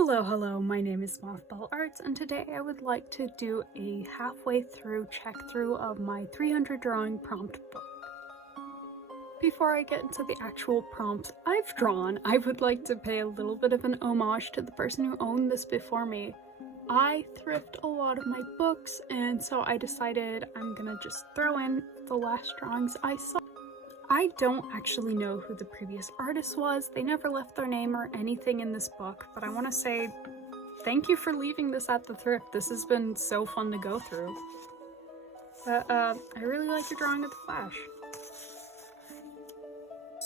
Hello, my name is Mothball Arts, and today I would like to do a halfway through check through of my 300 drawing prompt book. Before I get into the actual prompts I've drawn, I would like to pay a little bit of an homage to the person who owned this before me. I thrift a lot of my books, and so I decided I'm gonna just throw in the last drawings I saw. I don't actually know who the previous artist was. They never left their name or anything in this book, but I want to say thank you for leaving this at the thrift. This has been so fun to go through. But I really like your drawing of the Flash.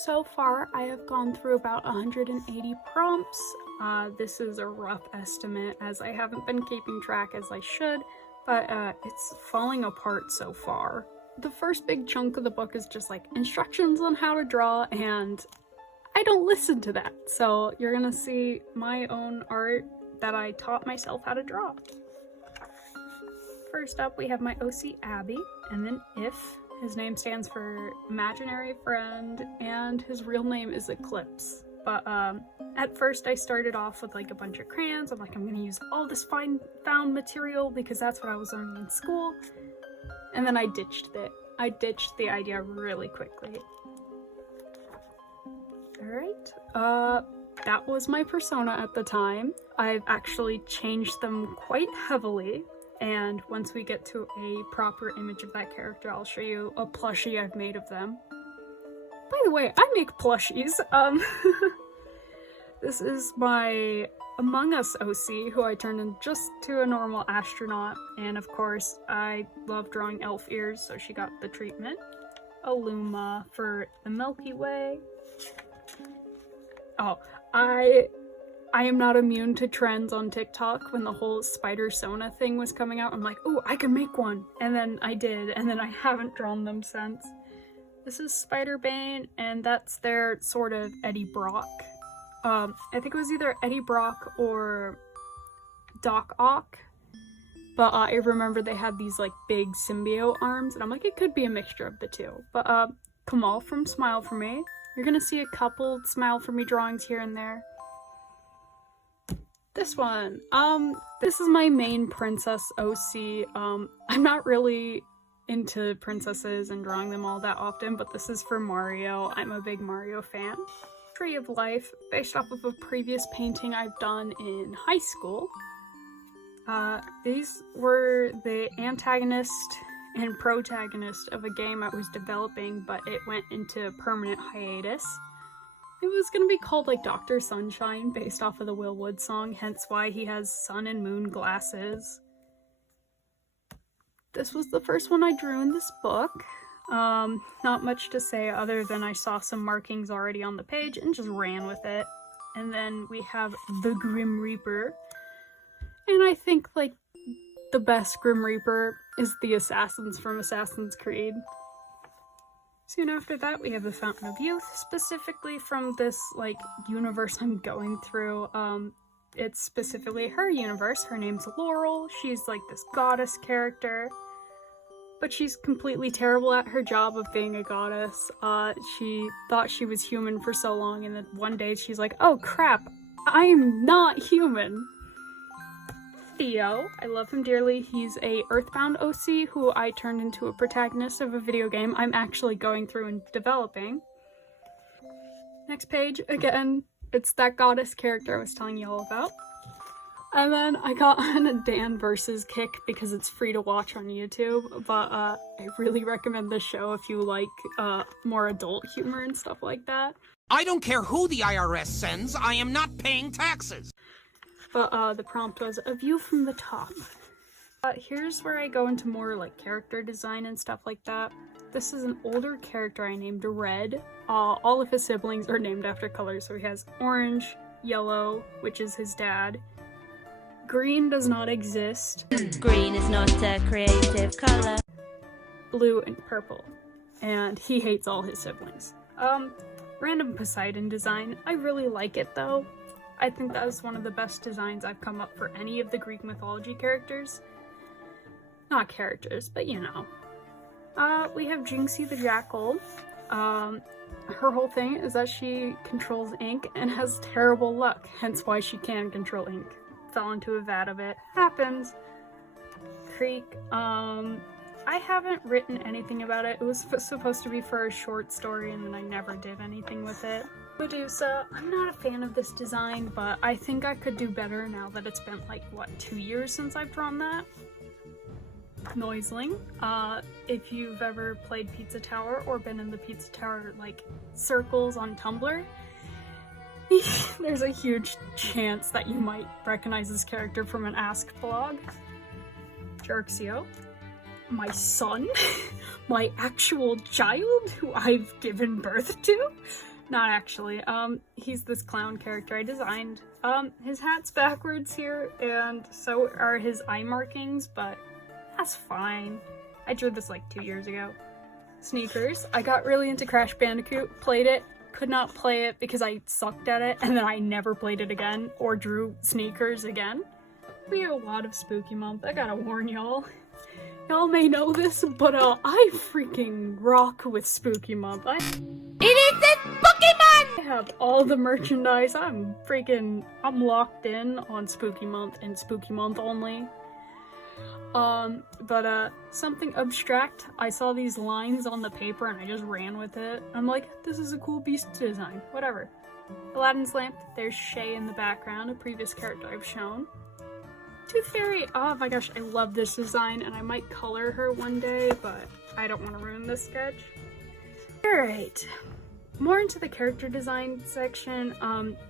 So far, I have gone through about 180 prompts. This is a rough estimate as I haven't been keeping track as I should, but it's falling apart so far. The first big chunk of the book is just like instructions on how to draw, and I don't listen to that. So you're gonna see my own art that I taught myself how to draw. First up, we have my OC Abby, and then If. His name stands for Imaginary Friend, and his real name is Eclipse. But at first I started off with like a bunch of crayons. I'm like, I'm gonna use all this found material because that's what I was learning in school. And then I ditched it. I ditched the idea really quickly. Alright, that was my persona at the time. I've actually changed them quite heavily, and once we get to a proper image of that character, I'll show you a plushie I've made of them. By the way, I make plushies. This is my Among Us OC, who I turned in just to a normal astronaut, and of course I love drawing elf ears, so she got the treatment. Aluma for the Milky Way. Oh, I am not immune to trends on TikTok. When the whole spider Sona thing was coming out, I'm like, oh, I can make one, and then I did, and then I haven't drawn them since. This is Spider-Bane, and that's their sort of Eddie Brock. I think it was either Eddie Brock or Doc Ock, but I remember they had these like big symbiote arms, and I'm like, it could be a mixture of the two. But Kamal from Smile For Me. You're gonna see a couple Smile For Me drawings here and there. This one, this is my main princess OC. I'm not really into princesses and drawing them all that often, but this is for Mario. I'm a big Mario fan. Tree of Life, based off of a previous painting I've done in high school. These were the antagonist and protagonist of a game I was developing, but it went into permanent hiatus. It was gonna be called like Dr. Sunshine, based off of the Will Wood song, hence why he has sun and moon glasses. This was the first one I drew in this book. Not much to say other than I saw some markings already on the page and just ran with it. And then we have the Grim Reaper. And I think like the best Grim Reaper is the assassins from Assassin's Creed. Soon after that we have the Fountain of Youth, specifically from this like universe I'm going through. It's specifically her universe. Her name's Laurel. She's like this goddess character, but she's completely terrible at her job of being a goddess. She thought she was human for so long, and then one day she's like, oh crap, I'm not human. Theo, I love him dearly. He's a Earthbound OC who I turned into a protagonist of a video game I'm actually going through and developing. Next page, again, it's that goddess character I was telling you all about. And then I got on a Dan versus kick because it's free to watch on YouTube, but I really recommend this show if you like more adult humor and stuff like that. I don't care who the IRS sends, I am not paying taxes. But the prompt was a view from the top. Here's where I go into more like character design and stuff like that. This is an older character I named Red. All of his siblings are named after colors, so he has orange, yellow, which is his dad. Green does not exist. Green is not a creative color. Blue and purple. And he hates all his siblings. Random Poseidon design. I really like it though. I think that was one of the best designs I've come up for any of the Greek mythology characters. Not characters, but you know. We have Jinxie the Jackal. Her whole thing is that she controls ink and has terrible luck, hence why she can control ink. Fell into a vat of it. Happens. Creek. I haven't written anything about it. It was supposed to be for a short story and then I never did anything with it. Medusa, I'm not a fan of this design, but I think I could do better now that it's been like, what, 2 years since I've drawn that? Noiseling. If you've ever played Pizza Tower or been in the Pizza Tower, like, circles on Tumblr, there's a huge chance that you might recognize this character from an Ask blog. Jarxio. My son, my actual child who I've given birth to. Not actually. He's this clown character I designed. His hat's backwards here, and so are his eye markings, but that's fine. I drew this like 2 years ago. Sneakers. I got really into Crash Bandicoot, played it, could not play it because I sucked at it, and then I never played it again or drew Sneakers again. We have a lot of Spooky Month. I gotta warn y'all. Y'all may know this, but I freaking rock with Spooky Month. It is the Spooky Month! I have all the merchandise. I'm locked in on Spooky Month and Spooky Month only. Something abstract. I saw these lines on the paper and I just ran with it. I'm like, this is a cool beast design. Whatever. Aladdin's lamp. There's Shay in the background, a previous character I've shown. Tooth Fairy, oh my gosh, I love this design and I might color her one day, but I don't want to ruin this sketch. Alright, more into the character design section.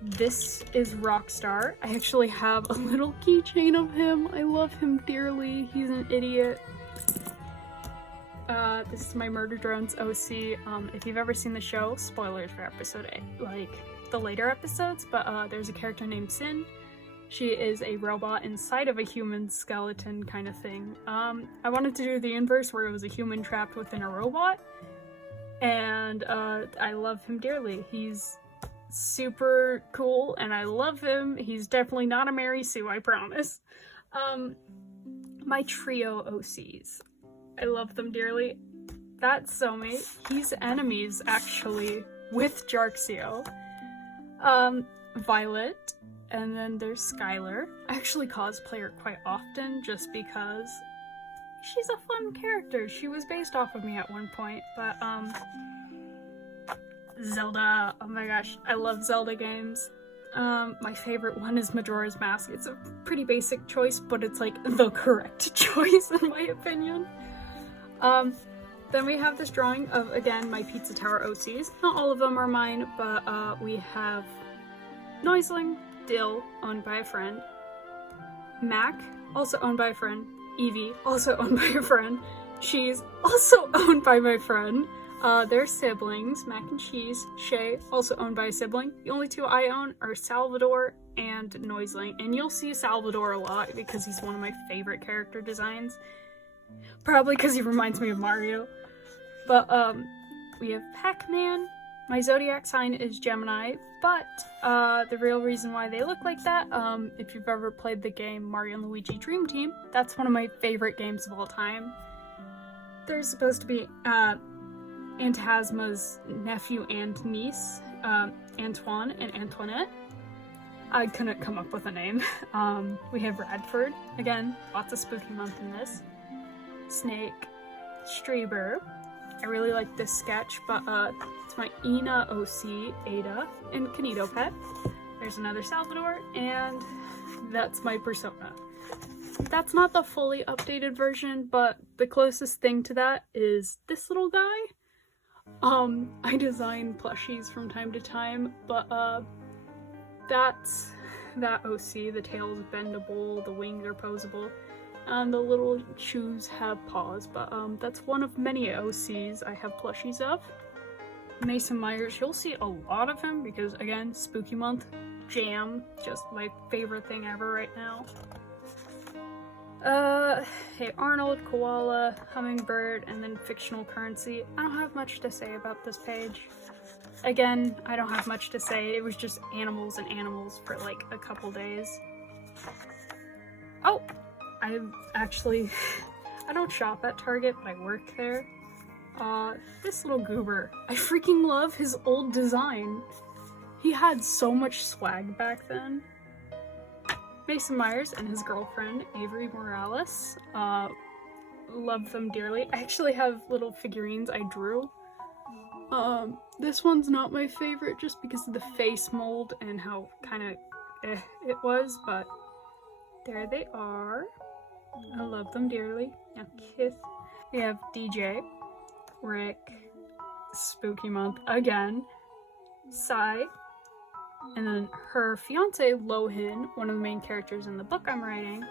This is Rockstar. I actually have a little keychain of him. I love him dearly. He's an idiot. This is my Murder Drones OC. If you've ever seen the show, spoilers for episode 8, like the later episodes, but there's a character named Sin. She is a robot inside of a human skeleton kind of thing. I wanted to do the inverse where it was a human trapped within a robot. And I love him dearly. He's super cool and I love him. He's definitely not a Mary Sue, I promise. My trio OCs. I love them dearly. That's Soulmate. He's enemies actually with Jarxio. Violet. And then there's Skylar. I actually cosplay her quite often just because she's a fun character. She was based off of me at one point, but Zelda. Oh my gosh, I love Zelda games. My favorite one is Majora's Mask. It's a pretty basic choice, but it's like the correct choice in my opinion. Then we have this drawing of, again, my Pizza Tower OCs. Not all of them are mine, but we have Noiseling, Dill, owned by a friend. Mac, also owned by a friend. Evie, also owned by a friend. Cheese, also owned by my friend. They're siblings, Mac and Cheese. Shay, also owned by a sibling. The only two I own are Salvador and Noiseling. And you'll see Salvador a lot because he's one of my favorite character designs. Probably because he reminds me of Mario. But, we have Pac-Man. My zodiac sign is Gemini, but the real reason why they look like that, if you've ever played the game Mario & Luigi Dream Team, that's one of my favorite games of all time. They're supposed to be Aunt Hazma's nephew and niece, Antoine and Antoinette. I couldn't come up with a name. We have Radford, again, lots of Spooky Month in this. Snake, Streber. I really like this sketch, but it's my Ina OC, Ada, and Canito Pet. There's another Salvador, and that's my persona. That's not the fully updated version, but the closest thing to that is this little guy. I design plushies from time to time, but that's that OC. The tail is bendable, the wings are posable. And the little shoes have paws, but that's one of many OCs I have plushies of. Mason Myers, you'll see a lot of him because, again, Spooky Month, jam, just my favorite thing ever right now. Hey Arnold, Koala, Hummingbird, and then Fictional Currency. I don't have much to say about this page. Again, I don't have much to say. It was just animals and animals for like a couple days. Oh! I don't shop at Target, but I work there. This little goober. I freaking love his old design. He had so much swag back then. Mason Myers and his girlfriend, Avery Morales. Love them dearly. I actually have little figurines I drew. This one's not my favorite just because of the face mold and how kind of it was, but there they are. I love them dearly. Now Kith. We have DJ, Rick, Spooky Month again, Sai, and then her fiance Lohan, one of the main characters in the book I'm writing.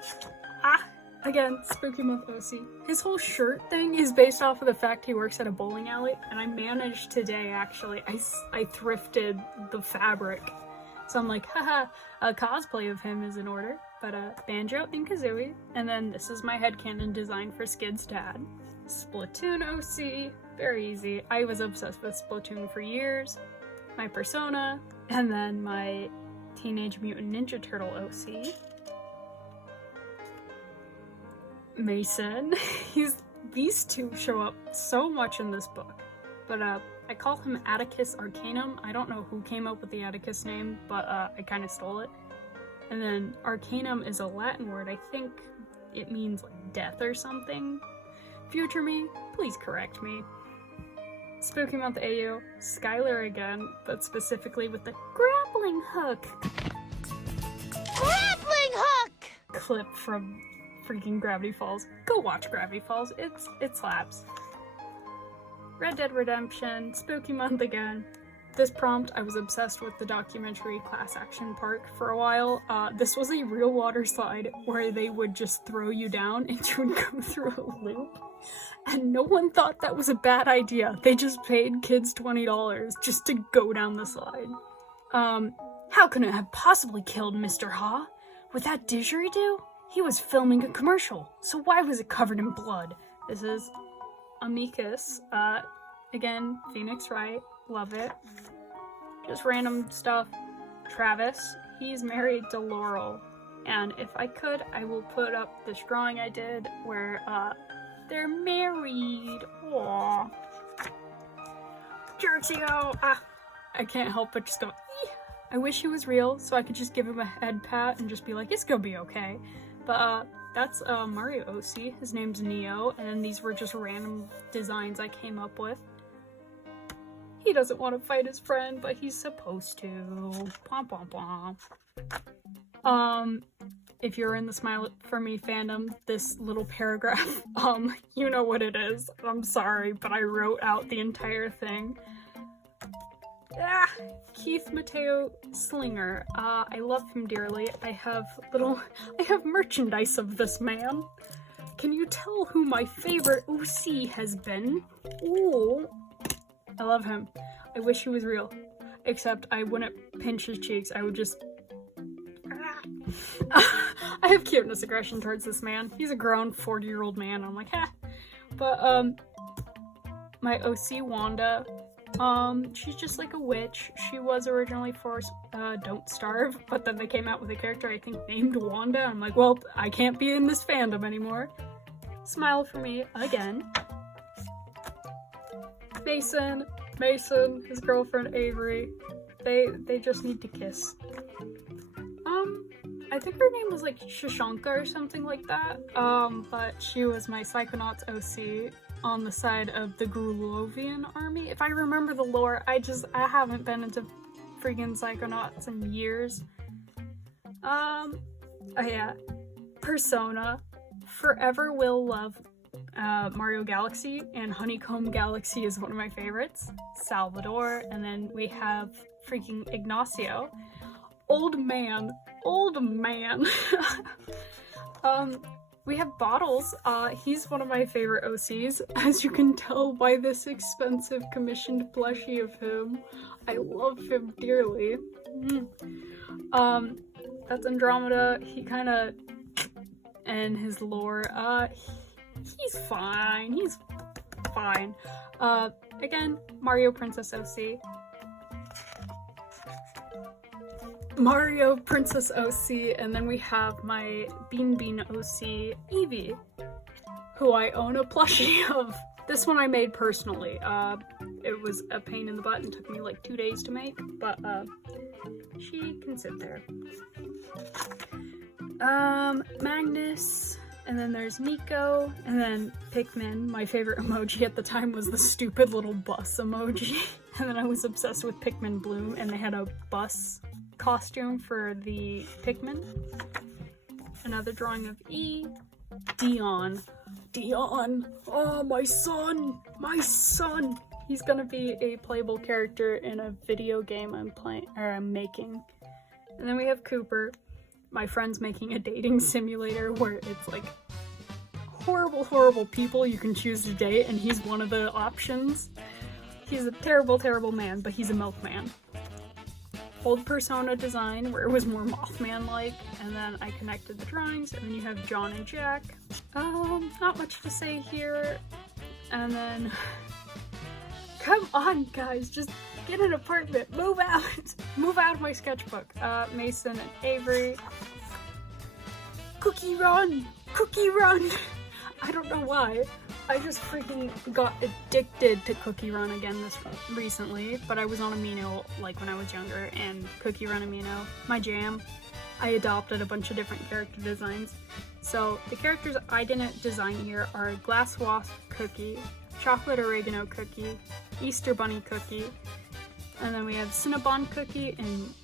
Again, Spooky Month OC. His whole shirt thing is based off of the fact he works at a bowling alley, and I managed today actually. I thrifted the fabric. So I'm like, haha, a cosplay of him is in order. But Banjo and Kazooie, and then this is my headcanon design for Skid's dad. Splatoon OC, very easy. I was obsessed with Splatoon for years. My Persona, and then my Teenage Mutant Ninja Turtle OC. Mason. These two show up so much in this book. But I call him Atticus Arcanum. I don't know who came up with the Atticus name, but I kind of stole it. And then Arcanum is a Latin word. I think it means like death or something. Future me, please correct me. Spooky Month AU, Skylar again, but specifically with the grappling hook. Grappling hook! Clip from freaking Gravity Falls. Go watch Gravity Falls. It slaps. Red Dead Redemption, Spooky Month again. This prompt, I was obsessed with the documentary Class Action Park for a while. This was a real water slide where they would just throw you down and you would go through a loop. And no one thought that was a bad idea. They just paid kids $20 just to go down the slide. How can it have possibly killed Mr. Ha? With that didgeridoo? He was filming a commercial, so why was it covered in blood? This is Amicus. Again, Phoenix Wright. Love it. Just random stuff. Travis, he's married to Laurel. And if I could, I will put up this drawing I did where, they're married. Aww. Jertio! I can't help but just go, eeh. I wish he was real so I could just give him a head pat and just be like, it's gonna be okay. But, that's, Mario OC. His name's Neo, and these were just random designs I came up with. He doesn't want to fight his friend, but he's supposed to. Pom pom pom. If you're in the Smile For Me fandom, this little paragraph, you know what it is. I'm sorry, but I wrote out the entire thing. Keith Mateo Slinger. I love him dearly. I have merchandise of this man. Can you tell who my favorite OC has been? Ooh. I love him. I wish he was real. Except I wouldn't pinch his cheeks. I would just... I have cuteness aggression towards this man. He's a grown 40-year-old man. I'm like, But, my OC, Wanda, she's just like a witch. She was originally for, Don't Starve, but then they came out with a character I think named Wanda. I'm like, well, I can't be in this fandom anymore. Smile For Me again. Mason, his girlfriend Avery, they just need to kiss. I think her name was like Shashanka or something like that, but she was my Psychonauts OC on the side of the Grulovian army. If I remember the lore, I haven't been into freaking Psychonauts in years. Oh yeah, Persona, forever will love Mario Galaxy, and Honeycomb Galaxy is one of my favorites. Salvador, and then we have freaking Ignacio. Old man. We have Bottles. He's one of my favorite OCs, as you can tell by this expensive commissioned plushie of him. I love him dearly. That's Andromeda. He kinda... and his lore, he's fine. Again, Mario Princess OC. And then we have my Bean OC, Eevee, who I own a plushie of. This one I made personally. It was a pain in the butt and took me like 2 days to make, but she can sit there. Magnus, and then there's Nico, and then Pikmin. My favorite emoji at the time was the stupid little bus emoji. And then I was obsessed with Pikmin Bloom, and they had a bus costume for the Pikmin. Another drawing of E. Dion. Dion! Oh, my son! My son! He's gonna be a playable character in a video game I'm making. And then we have Cooper. My friend's making a dating simulator where it's like horrible, horrible people you can choose to date, and he's one of the options. He's a terrible, terrible man, but he's a milkman. Old Persona design where it was more Mothman-like, and then I connected the drawings, and then you have John and Jack. Not much to say here. And then, come on guys, just get an apartment, move out! Move out of my sketchbook. Mason and Avery. Cookie Run! Cookie Run! I don't know why. I just freaking got addicted to Cookie Run again recently, but I was on Amino like when I was younger, and Cookie Run Amino, my jam. I adopted a bunch of different character designs. So the characters I didn't design here are Glass Wasp Cookie, Chocolate Oregano Cookie, Easter Bunny Cookie, and then we have Cinnabon Cookie and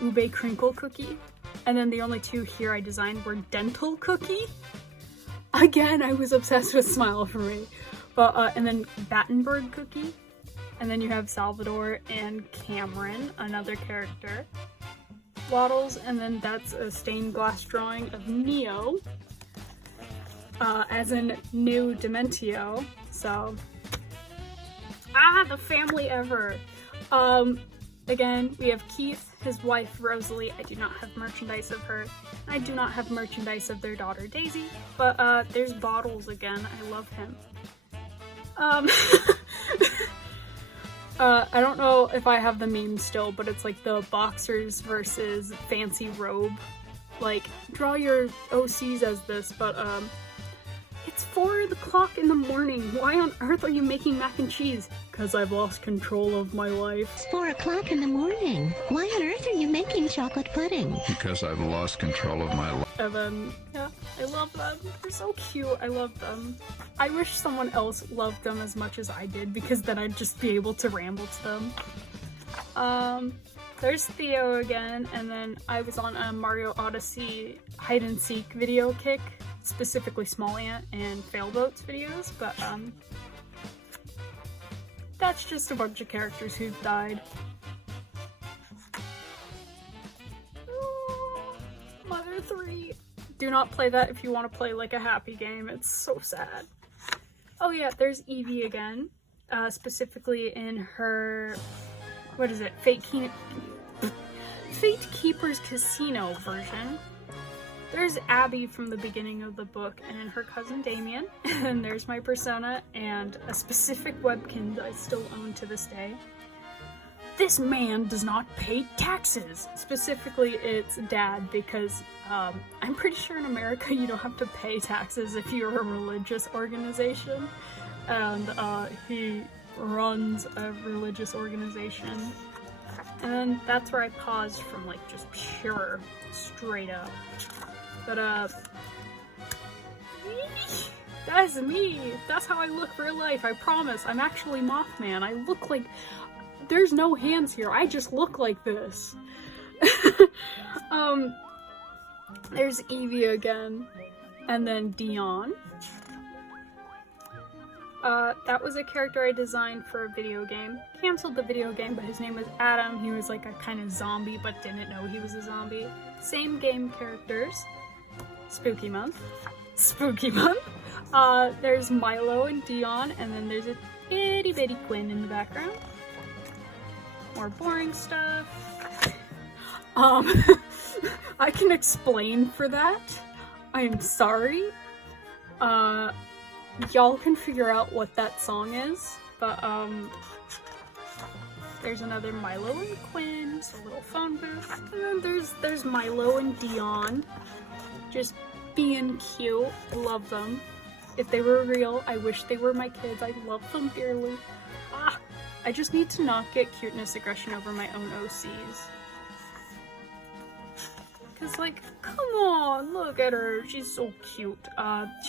Ube Crinkle Cookie. And then the only two here I designed were Dental Cookie. Again, I was obsessed with Smile for Me. But, and then Battenberg Cookie. And then you have Salvador and Cameron, another character. Waddles, and then that's a stained glass drawing of Neo. As in New Dementio. So, the family ever. Again, we have Keith, his wife Rosalie. I do not have merchandise of her. I do not have merchandise of their daughter Daisy, but there's Bottles again. I love him. I don't know if I have the meme still, but it's like the boxers versus fancy robe. Like, draw your OCs as this, but it's 4 o'clock in the morning. Why on earth are you making mac and cheese? Because I've lost control of my life. It's 4 o'clock in the morning. Why on earth are you making chocolate pudding? Because I've lost control of my life. And then, yeah, I love them. They're so cute. I love them. I wish someone else loved them as much as I did, because then I'd just be able to ramble to them. There's Theo again, and then I was on a Mario Odyssey hide and seek video kick, specifically Small Ant and Failboats videos, but that's just a bunch of characters who've died. Mother 3. Do not play that if you want to play like a happy game. It's so sad. Oh yeah, there's Evie again. Specifically in her, what is it? Fate Keeper's Casino version. There's Abby from the beginning of the book, and then her cousin Damien. And there's my persona and a specific webkin that I still own to this day. This man does not pay taxes. Specifically, it's Dad, because I'm pretty sure in America you don't have to pay taxes if you're a religious organization. And he runs a religious organization. And that's where I paused from, like, just pure, straight up. But, that's me! That's how I look real life, I promise. I'm actually Mothman. I look like... There's no hands here, I just look like this. There's Evie again. And then Dion. That was a character I designed for a video game. Cancelled the video game, but his name was Adam. He was like a kind of zombie, but didn't know he was a zombie. Same game characters. Spooky month. Spooky month. There's Milo and Dion, and then there's a itty bitty Quinn in the background. More boring stuff. I can explain for that. I'm sorry. Y'all can figure out what that song is, but there's another Milo and Quinn, just a little phone booth, and then there's Milo and Dion, just being cute. I love them. If they were real, I wish they were my kids. I love them dearly. I just need to not get cuteness aggression over my own OCs. Cause like, come on, look at her. She's so cute.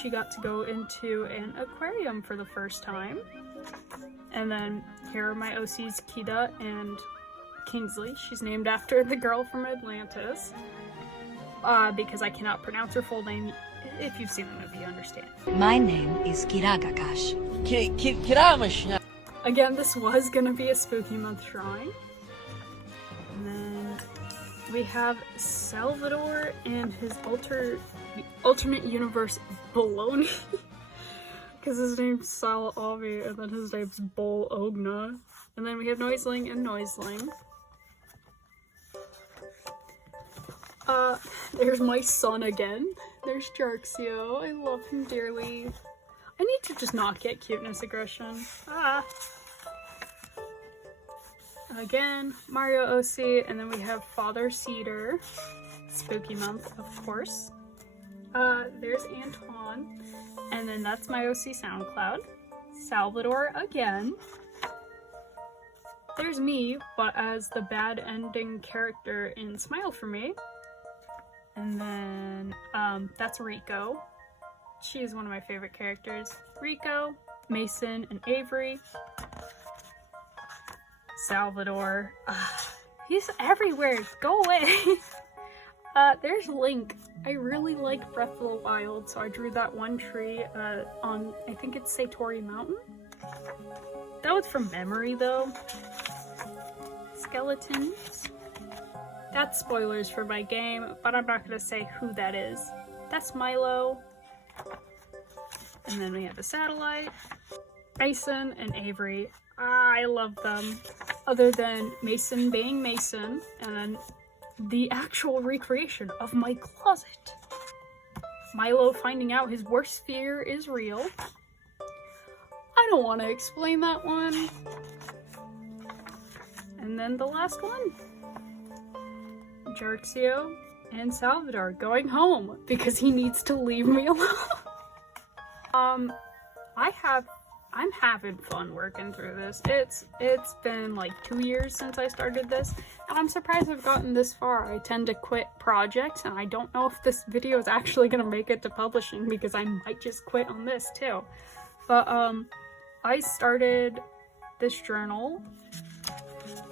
She got to go into an aquarium for the first time. And then here are my OCs, Kida and Kingsley. She's named after the girl from Atlantis. Because I cannot pronounce her full name. If you've seen the movie, you understand. My name is Kiragakash. Kiramash. Again, this was gonna be a spooky month drawing. And then we have Salvador and his alternate universe baloney. Because his name's Sal Avi and then his name's Bol Ogna. And then we have Noiseling and Noiseling. There's my son again. There's Jarxio. I love him dearly. I need to just not get cuteness aggression. Again, Mario OC, and then we have Father Cedar. Spooky month, of course. There's Antoine, and then that's my OC SoundCloud. Salvador again. There's me, but as the bad ending character in Smile for Me. And then, that's Rico. She is one of my favorite characters. Rico, Mason, and Avery. Salvador. He's everywhere. Go away. There's Link. I really like Breath of the Wild, so I drew that one tree on, I think it's Satori Mountain. That was from memory, though. Skeletons. That's spoilers for my game, but I'm not gonna say who that is. That's Milo. And then we have a satellite. Mason and Avery. I love them. Other than Mason being Mason, and then the actual recreation of my closet. Milo finding out his worst fear is real. I don't want to explain that one. And then the last one. Jarxio and Salvador going home because he needs to leave me alone. I'm having fun working through this. It's been like 2 years since I started this, and I'm surprised I've gotten this far. I tend to quit projects, and I don't know if this video is actually gonna make it to publishing because I might just quit on this too. But I started this journal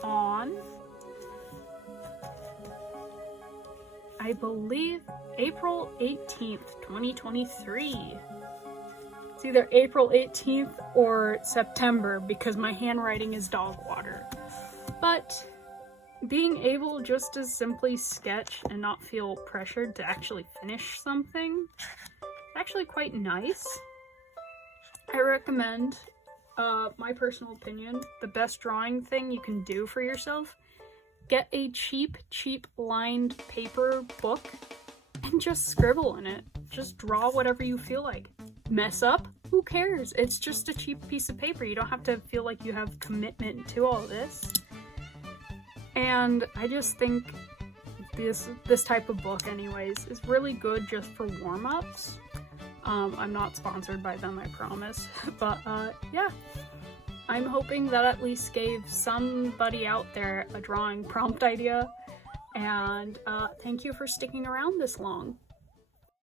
on, I believe, April 18th, 2023. It's either April 18th or September because my handwriting is dog water. But being able just to simply sketch and not feel pressured to actually finish something is actually quite nice. I recommend, my personal opinion, the best drawing thing you can do for yourself. Get a cheap lined paper book and just scribble in it. Just draw whatever you feel like. Mess up? Who cares? It's just a cheap piece of paper. You don't have to feel like you have commitment to all this. And I just think this type of book anyways is really good just for warm-ups. I'm not sponsored by them, I promise. But yeah. I'm hoping that at least gave somebody out there a drawing prompt idea. And thank you for sticking around this long.